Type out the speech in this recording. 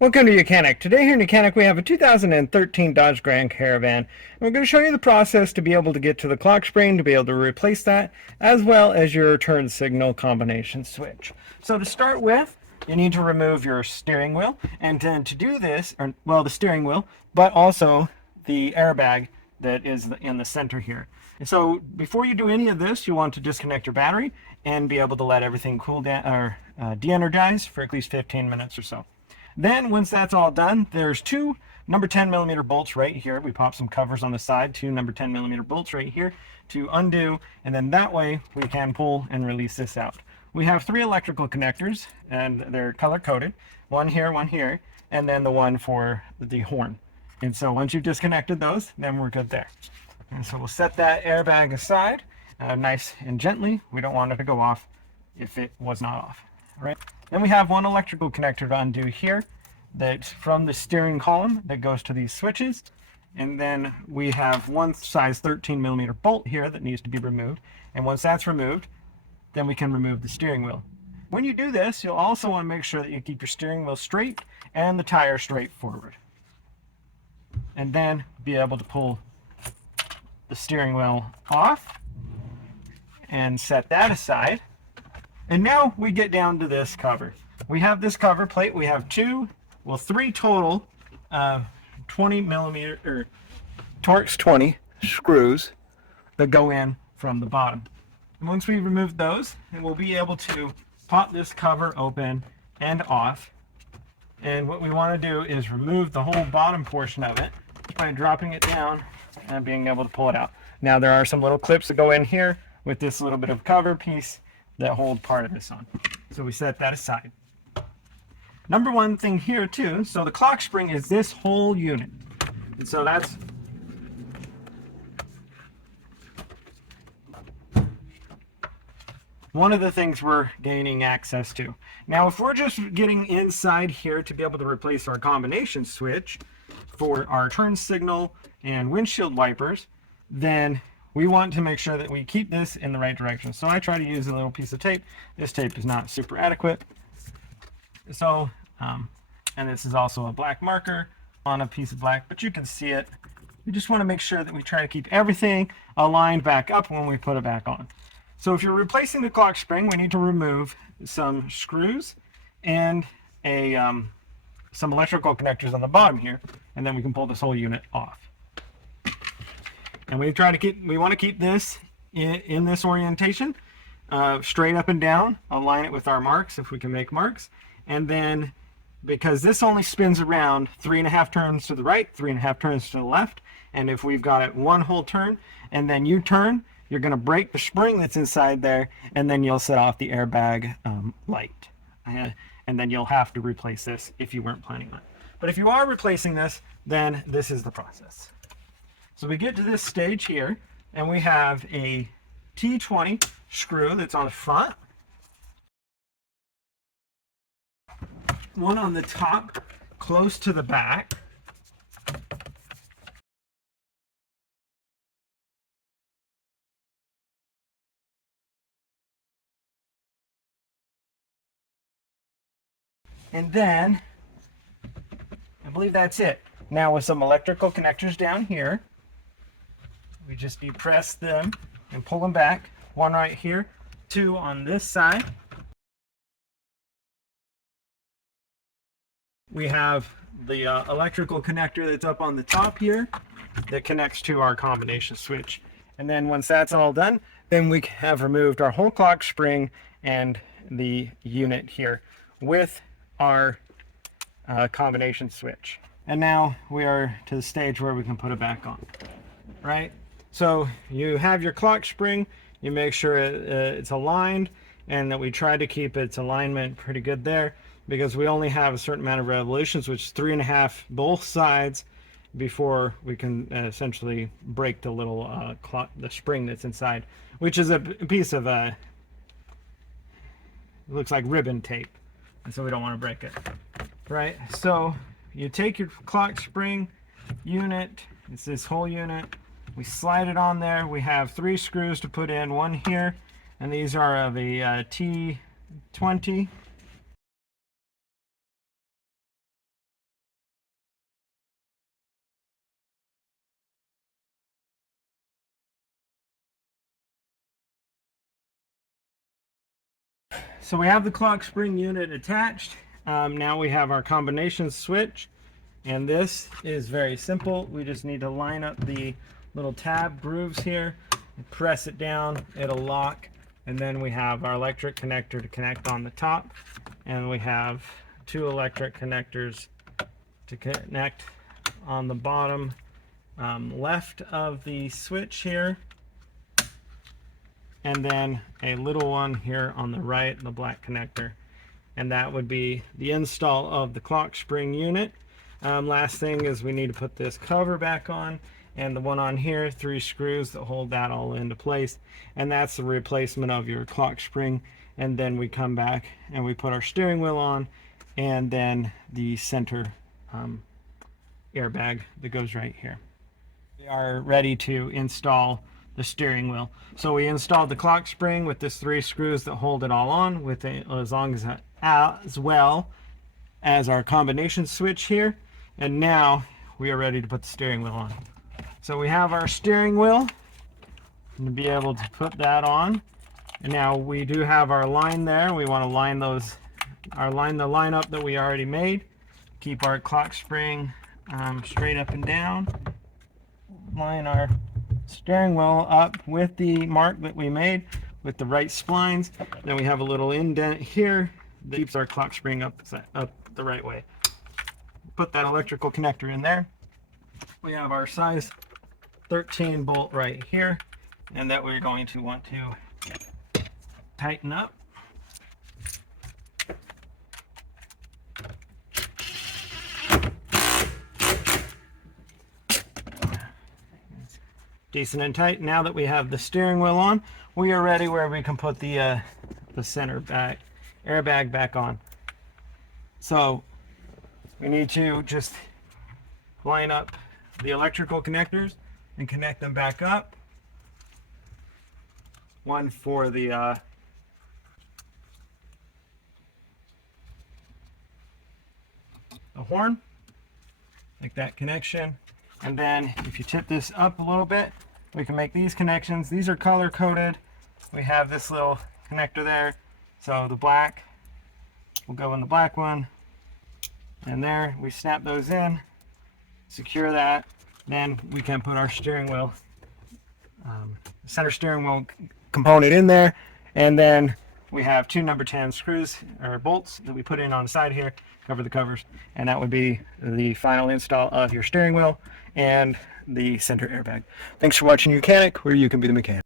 Welcome to YOUCANIC. Today here in YOUCANIC we have a 2013 Dodge Grand Caravan. And we're going to show you the process to be able to get to the clock spring, to be able to replace that, as well as your turn signal combination switch. So to start with, you need to remove your steering wheel. And then to do this, the steering wheel, but also the airbag that is in the center here. And so before you do any of this, you want to disconnect your battery and be able to let everything cool down or de-energize for at least 15 minutes or so. Then once that's all done, there's two number 10 millimeter bolts right here. We pop some covers on the side, two number 10 millimeter bolts right here to undo, and then that way we can pull and release this out. We have three electrical connectors and they're color coded, one here, and then the one for the horn. And so once you've disconnected those, then we're good there. And so we'll set that airbag aside nice and gently. We don't want it to go off if it was not off. Right. Then we have one electrical connector to undo here that's from the steering column that goes to these switches. And then we have one size 13 millimeter bolt here that needs to be removed. And once that's removed, then we can remove the steering wheel. When you do this, you'll also want to make sure that you keep your steering wheel straight and the tire straight forward. And then be able to pull the steering wheel off and set that aside. And now we get down to this cover. We have this cover plate. We have three total 20 millimeter or Torx 20 screws that go in from the bottom. And once we remove those, then we'll be able to pop this cover open and off. And what we want to do is remove the whole bottom portion of it by dropping it down and being able to pull it out. Now there are some little clips that go in here with this little bit of cover piece that hold part of this on. So we set that aside. Number one thing here too, so the clock spring is this whole unit. And so that's one of the things we're gaining access to. Now if we're just getting inside here to be able to replace our combination switch for our turn signal and windshield wipers, then we want to make sure that we keep this in the right direction. So I try to use a little piece of tape. This tape is not super adequate. So, and this is also a black marker on a piece of black, but you can see it. We just want to make sure that we try to keep everything aligned back up when we put it back on. So if you're replacing the clock spring, we need to remove some screws and some electrical connectors on the bottom here, and then we can pull this whole unit off. And we want to keep this in this orientation, straight up and down, align it with our marks if we can make marks. And then because this only spins around 3.5 turns to the right, 3.5 turns to the left. And if we've got it one whole turn and then you turn, you're going to break the spring that's inside there, and then you'll set off the airbag light. And then you'll have to replace this if you weren't planning on it. But if you are replacing this, then this is the process. So we get to this stage here, and we have a T20 screw that's on the front, one on the top close to the back, and then I believe that's it. Now with some electrical connectors down here, we just depress them and pull them back. One right here, two on this side. We have the electrical connector that's up on the top here that connects to our combination switch. And then once that's all done, then we have removed our whole clock spring and the unit here with our combination switch. And now we are to the stage where we can put it back on, right? So you have your clock spring, you make sure it's aligned, and that we try to keep its alignment pretty good there, because we only have a certain amount of revolutions, which is 3.5 both sides, before we can essentially break the little the spring that's inside, which is a piece of it looks like ribbon tape, and so we don't want to break it, right? So you take your clock spring unit, it's this whole unit, we slide it on there. We have 3 screws to put in, one here, and these are of a T20 So we have the clock spring unit attached. Now we have our combination switch, and this is very simple. We just need to line up the little tab grooves here, press it down, it'll lock, and then we have our electric connector to connect on the top, and we have two electric connectors to connect on the bottom left of the switch here, and then a little one here on the right, the black connector, and that would be the install of the clock spring unit. Last thing is we need to put this cover back on, and the one on here, 3 screws that hold that all into place, and that's the replacement of your clock spring. And then we come back and we put our steering wheel on, and then the center airbag that goes right here. We are ready to install the steering wheel. So we installed the clock spring with this 3 screws that hold it all on, with as well as our combination switch here. And now we are ready to put the steering wheel on. So we have our steering wheel to be able to put that on. And now we do have our line there. We want to line the line up that we already made. Keep our clock spring straight up and down. Line our steering wheel up with the mark that we made with the right splines. Then we have a little indent here that keeps our clock spring up the right way. Put that electrical connector in there. We have our size 13 bolt right here, and that we're going to want to tighten up. Decent and tight. Now that we have the steering wheel on, we are ready where we can put the center airbag back on. So we need to just line up the electrical connectors and connect them back up. One for the horn, like that connection. And then if you tip this up a little bit, we can make these connections. These are color coded. We have this little connector there. So the black will go in the black one. And there, we snap those in, secure that. Then we can put our steering wheel, center steering wheel component in there. And then we have 2 number 10 screws or bolts that we put in on the side here, cover the covers. And that would be the final install of your steering wheel and the center airbag. Thanks for watching YOUCANIC, where you can be the mechanic.